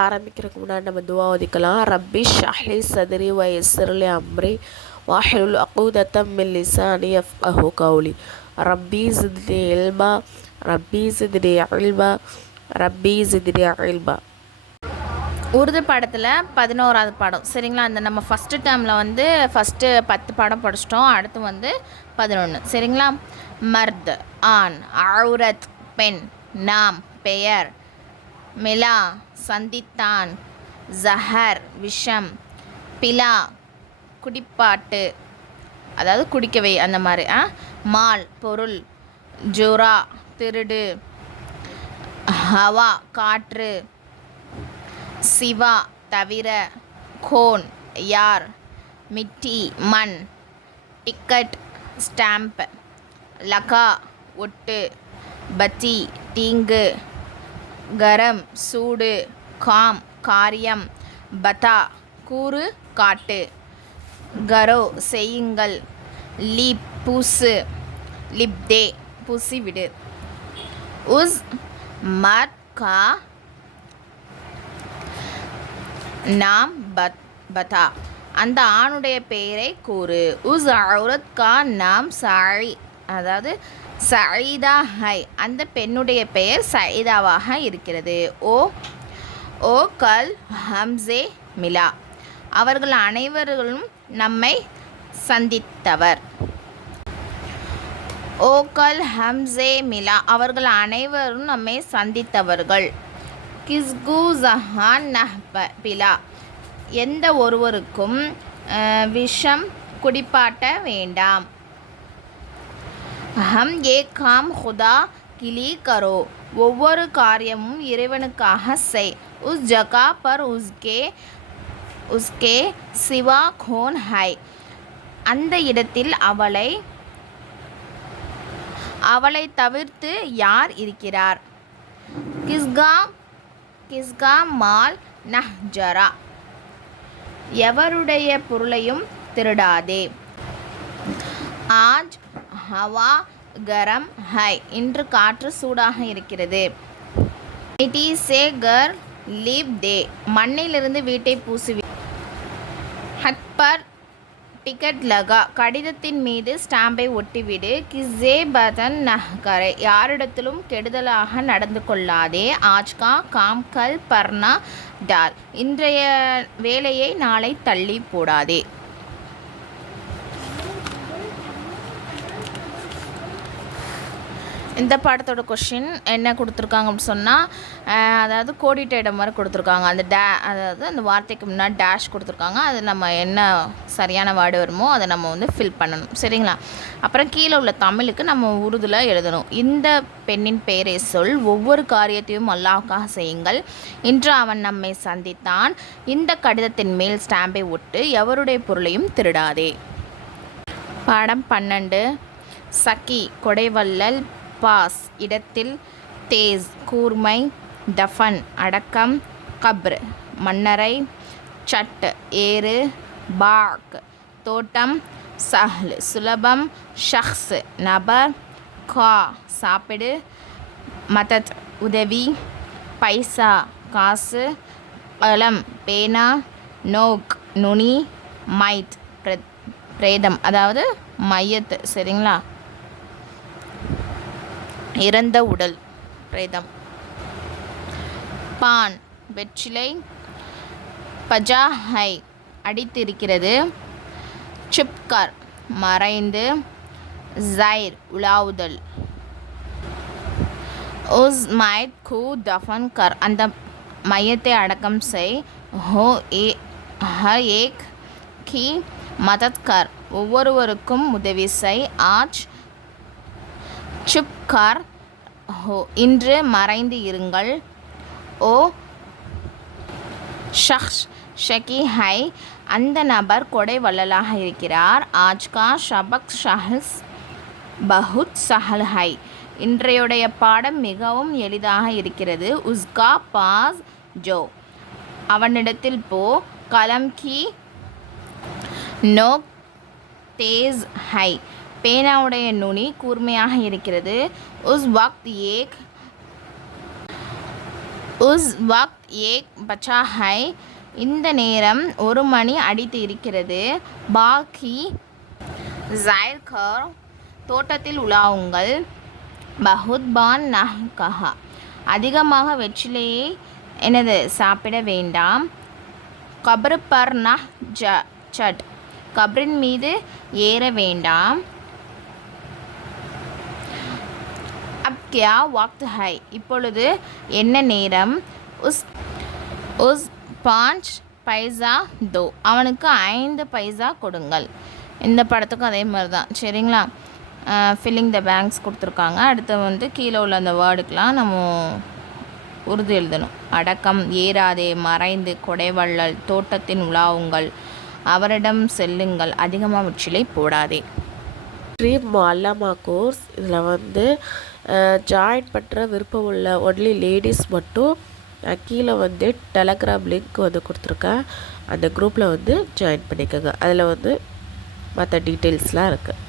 ஆரம்பிக்கிறதுக்கு முன்னாடி நம்ம துவா ஓதிக்கலாம். ரப்பி ஷ்ரஹ்லி சத்ரி வயஸ்ஸிர்லி அம்ரி வஹ்லுல் உக்தத்தம் மின் லிசானி யஃப்கஹு கௌலி. ரப்பி ஸித்னி இல்மா ரப்பி ஸித்னி இல்மா ரப்பி ஸித்னி இல்மா. உருது பாடத்தில் 11வது பாடம் சரிங்களா. அந்த நம்ம ஃபஸ்ட்டு டேர்மில் வந்து ஃபஸ்ட்டு 10 பாடம் படிச்சிட்டோம். அடுத்து வந்து 11 சரிங்களா. மர்த் ஆண், அவுரத் பெண், நாம் பெயர், மிலா சந்தித்தான், ஜஹர் விஷம், பிலா குடிப்பாட்டு அதாவது குடிக்கவை அந்த மாதிரி, மால் பொருள், ஜுரா திருடு, ஹவா காற்று, சிவா தவிர, கோன் யார், மிட்டி மண், டிக்கெட் ஸ்டாம்ப், லகா ஒட்டு, பத்தி தீங்கு, கரம் சூடு, காம் காரியம், பதா கூறு காட்டு, கரோ செய்யுங்கள், லீப் பூசு, லிப்தே பூசிவிடு, உஸ் மத் கா நாம் பதா அந்த ஆணுடைய பெயரை கூறு. உஸ் அவுரத் கா நாம் சாயி அதாவது சயீதா ஹை அந்த பெண்ணுடைய பெயர் சயீதாவாக இருக்கிறது. ஓ ஓ கல் ஹம்சே மிலா அவர்கள் அனைவர்களும் நம்மை சந்தித்தவர். ஓ கல் ஹம்சே மிலா அவர்கள் அனைவரும் நம்மை சந்தித்தவர்கள். கிஸ்கு ஜஹான் பிலா எந்த ஒருவருக்கும் விஷம் குடிப்பாட்ட வேண்டாம். ஹம் ஏ காம் ஹுதா கிலி கரோ ஒவ்வொரு காரியமும் இறைவனுக்காக செய். உஸ் ஜகா பர் உஸ்கே சிவா கோன் ஹை அந்த இடத்தில் அவளை தவிர்த்து யார் இருக்கிறார். கிஸ்கா மால் நஹ்ஜரா எவருடைய பொருளையும் திருடாதே. ஆஜ் ஹவா கரம் ஹை இன்று காற்று சூடாக இருக்கிறது. மிட்டி சே கர் லீப் தே மண்ணிலிருந்து வீட்டை பூசுவி. ஹத் பர் டிக்கெட் லகா கடிதத்தின் மீது ஸ்டாம்பை ஒட்டிவிடு. கிஸே பதன் நஹ்கரை யாரிடத்திலும் கெடுதலாக நடந்து கொள்ளாதே. ஆஜ்கா காம் கல் பர்னா டால் இன்றைய வேலையை நாளை தள்ளி போடாதே. இந்த பாடத்தோட கொஷின் என்ன கொடுத்துருக்காங்க அப்படின்னு சொன்னால், அதாவது கோடிட்ட இடம் மாதிரி கொடுத்துருக்காங்க. அதாவது அந்த வார்த்தைக்கு முன்னாடி டேஷ் கொடுத்துருக்காங்க. அது நம்ம என்ன சரியான வேர்டு வருமோ அதை நம்ம வந்து ஃபில் பண்ணணும் சரிங்களா. அப்புறம் கீழே உள்ள தமிழுக்கு நம்ம உருதுல எழுதணும். இந்த பெண்ணின் பெயரை சொல். ஒவ்வொரு காரியத்தையும் அல்லாஹ்வுக்காக செய்யுங்கள். இன்று அவன் நம்மை சந்தித்தான். இந்த கடிதத்தின் மேல் ஸ்டாம்பை ஒட்டு. எவருடைய பொருளையும் திருடாதே. பாடம் 12 சக்கி கொடைவள்ளல், பாஸ் இடத்தில், தேஸ் கூர்மை, தஃபன் அடக்கம், கப்ர் மன்னரை, சட் ஏறு, பாக் தோட்டம், சஹ்ல் சுலபம், ஷஹ்ஸ் நபர், கா சாப்பிடு, மதத் உதவி, பைசா காசு, கலம் பேனா, நோக் நுனி, மைட் பிரேதம் அதாவது மையத்து சரிங்களா, இறந்த உடல் பிரேதம். பான் வெற்றிலை, பஜா ஹை அடித்திருக்கிறது, சுப்கர் மறைந்து, ஜைர் உலாவுதல், உஸ் மைட் கூ தஃபன் கர் அந்த மையத்தை அடக்கம் செய். ஹோ ஏக் கி மதத் கர் ஒவ்வொருவருக்கும் உதவி செய். ஆஜ் சுப் கர் ஹோ இன்று மறைந்து இருங்கள். ஓ ஷஹ்ஸ் ஷகி ஹை அந்த நபர் கொடை வள்ளலாக இருக்கிறார். ஆஜ்கா ஷபக் ஷஹ்ஸ் பஹுத் சஹல் ஹை இன்றையுடைய பாடம் மிகவும் எளிதாக இருக்கிறது. உஸ்கா பாஸ் ஜோ அவனிடத்தில் போ. கலம் கி நோக் தேஸ் ஹை பேனாவுடைய நுனி கூர்மையாக இருக்கிறது. உஸ் வக்த் ஏக் பச்சா ஹை, இந்த நேரம் 1 மணி அடித்து இருக்கிறது. பாக்கி ஜைர் கர், தோட்டத்தில் உலாவுங்கள். பஹுத் பான் நஹ் கஹா, அதிகமாக வெற்றிலையை எனது சாப்பிட வேண்டாம். கப்ர் பர் நஹ் சட், கப்ரின் மீது ஏற வேண்டாம். அப் கியா வக்த் ஹை, இப்பொழுது என்ன நேரம். உஸ் 5 பைசா தோ, அவனுக்கு 5 பைசா கொடுங்கள். இந்த படத்துக்கும் அதே மாதிரி தான் சரிங்களா. ஃபில்லிங் த பேங்க்ஸ் கொடுத்துருக்காங்க. அடுத்து கீழே உள்ள அந்த வேர்டுக்கெலாம் நம்ம உருது எழுதணும். அடக்கம், ஏறாதே, மறைந்து, கொடைவள்ளல், தோட்டத்தின் உலாவுங்கள், அவரிடம் செல்லுங்கள், அதிகமாக வெற்றிலை போடாதே. ட்ரீம் முஅல்லமா கோர்ஸ், இதில் ஜாயின் பண்ணுற விருப்பம் உள்ள ஒன்லி லேடிஸ் மட்டும் கீழே டெலகிராம் லிங்க் கொடுத்துருக்கேன். அந்த குரூப்பில் ஜாயின் பண்ணிக்கோங்க. அதில் மற்ற டீட்டெயில்ஸ்லாம் இருக்குது.